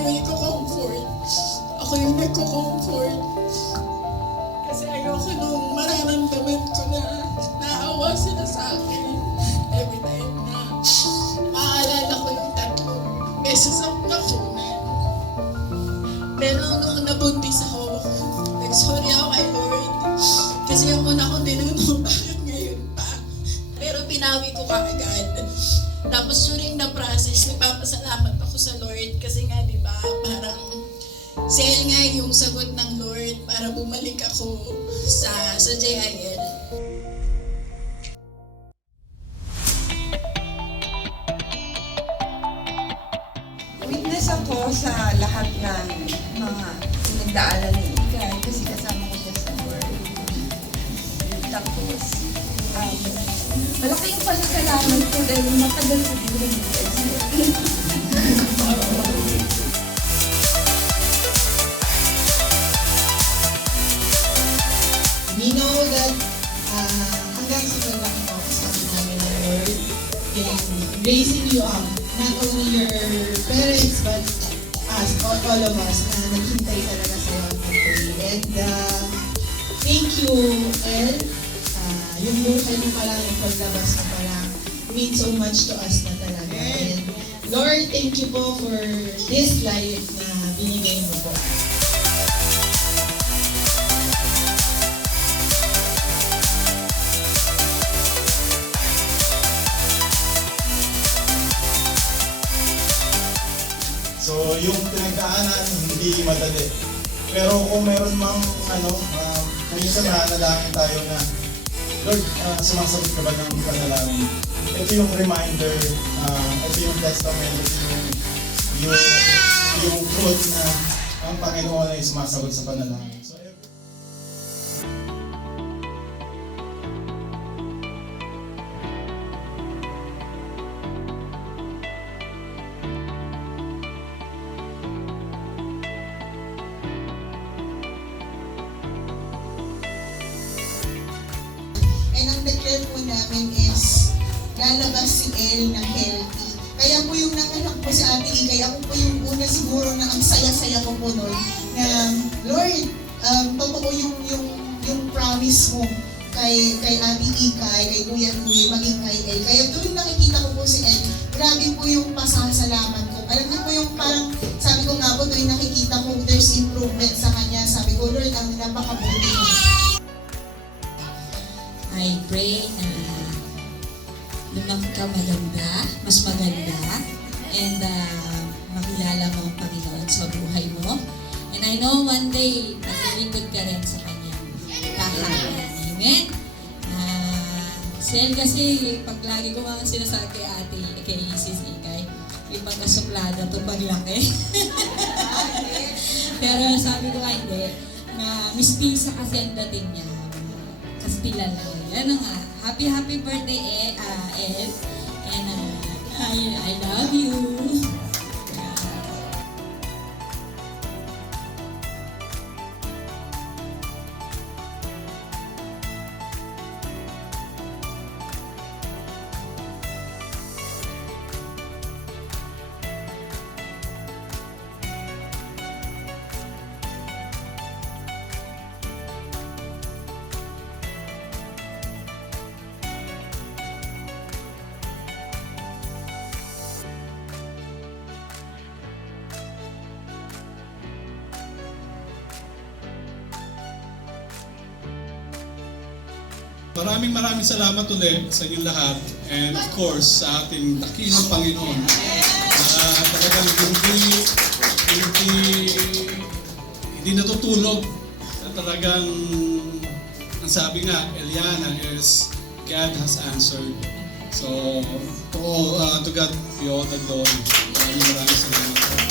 yung iko-comfort. Ako yung nagko-comfort. Kasi ayoko nung mararamdaman ko na naawa sila sa akin. Every time na maaalala ko yung tatlong beses ako nakunan. Pero nung nabuntis ako, nag-sorry ako kay Lord. Kasi yung una kong tinanong, bakit ngayon pa? Pero pinawi ko kaagad. Tapos during the process, nagpapasalamat ako sa Lord. Kasi nga, di ba, parang siya nga yung sagot ng Lord para bumalik ako sa JIL. Witness ako sa lahat ng mga pinagdaanan ni Ikay kasi kasama ko siya sa work. Tapos, malaking pasasalamat ko dahil matagal ko din rin We know that hanggang sa paglaki mo, sabi namin ng Lord, in raising you up, not only your parents, but us, all of us, na naghintay talaga sa'yo at nagpray. And thank you, El. Yung buhay mo pa lang, yung paglabas mo pa lang, means so much to us na talaga. And Lord, thank you po for this life na binigay mo po. So, yung pinagdaanan, hindi madali. Pero kung meron mang, minsan nanalangin tayo na, Lord, sumasagot ka ba ng panalangin? Ito yung reminder, ito yung testament, ito yung truth na ang Panginoon ay sumasagot sa panalangin. So, And ang declare po namin is lalabas si El na healthy. Kaya po yung nanganak po si Ate Ikay, ako po yung una siguro na ang saya-saya ko po noon na Lord, totoo yung promise mo kay Ate Ikay, kay Kuya Louie, maging kay El. Kaya tuwing nakikita ko po si El, grabe po yung pasasalamat ko. Alam niyo po yung parang, sabi ko nga po, tuwing nakikita ko there's improvement sa kanya, sabi ko, Lord, ang napakabuti mo. I pray na lumaki ka maganda, mas maganda, and makilala mo ang Panginoon sa buhay mo. And I know one day, maglilingkod ka rin sa Kanyang tahanan. Amen? Sel kasi, pag lagi ko mga sinasabi kay Sis Ikay, yung pagkasuplada to paglaki. Pero sabi ko nga hindi, na mistisa kasi ang dating niya. Kastila lang. Yan nga. Happy birthday, El. And I love you. Maraming salamat ulit sa inyong lahat, and of course sa ating dakilang Panginoon na talagang hindi natutulog, na talagang ang sabi nga, Eliana is God has answered. So to God be all the glory. Maraming salamat.